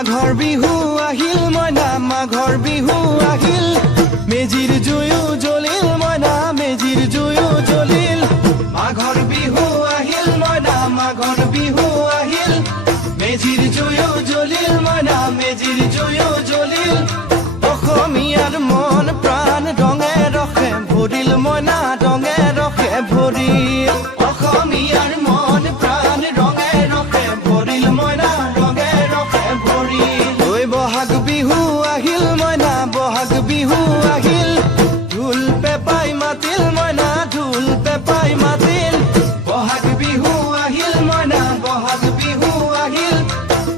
মাঘৰ বিহু আহিল মইনা মাঘৰ বিহু আহিল মেজিৰ জুয়ো জ্বলিল মইনা মেজিৰ জুয়ো জ্বলিল মাঘৰ বিহু আহিল মইনা মাঘৰ বিহু আহিল মেজিৰ জুয়ো জ্বলিল মইনা মেজিৰ জুয়ো জ্বলিল অসমীয়াৰ মন প্ৰাণ ৰঙে ৰখে ভৰিল মইনা ৰঙে ৰখে ভৰিল অসমীয়াৰ মন প্ৰাণ ৰঙে ৰখে ভৰিল মইনা ৰঙে ৰখে ভৰিল ঐ বহাগ বিহু আহিল মইনা বহাগ বিহু আহিল ঢোল পেপাই মাতিল মইনা ঢোল পেপাই মাতিল বহাগ বিহু আহিল মইনা বহাগ বিহু আহিল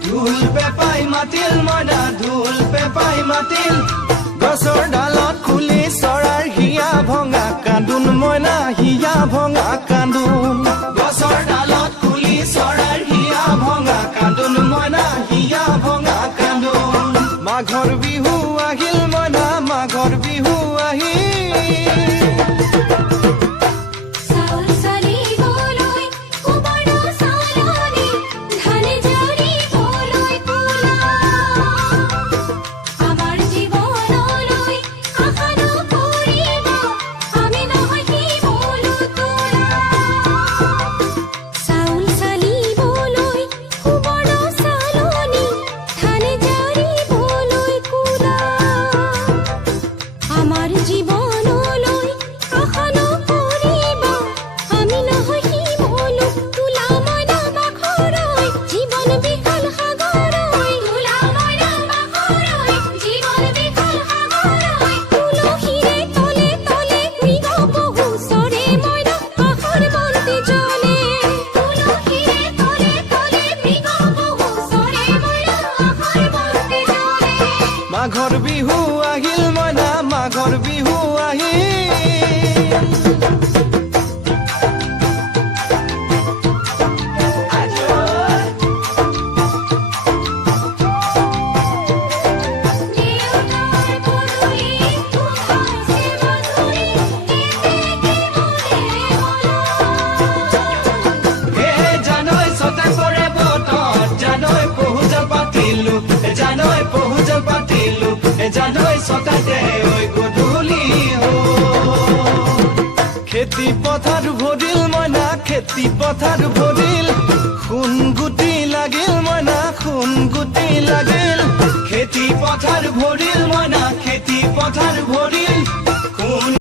ঢোল পেপাই মাতিল মইনা ঢোল পেপাই মাতিল গছৰ ডালত খুলি চৰাৰ হিয়া ভঙা কান্দোন মইনা হিয়া ভঙা কান্দোন গছৰ ডালত খুলি চৰাৰ হিয়া ভঙা কান্দোন মইনা হিয়া ভঙা কান্দোন মাঘৰ বিহু আহিল মইনা মাঘৰ বিহু আহিল মাঘৰ বিহু আহিল মইনা মাঘৰ বিহু জানৈ সতাতে ওই গধূলি খেতি পথাৰ ভৰিল মইনা খেতি পথাৰ ভৰিল খুন গুটি লাগিল মইনা খুন গুটি লাগিল খেতি পথাৰ ভৰিল মইনা খেতি পথাৰ ভৰিল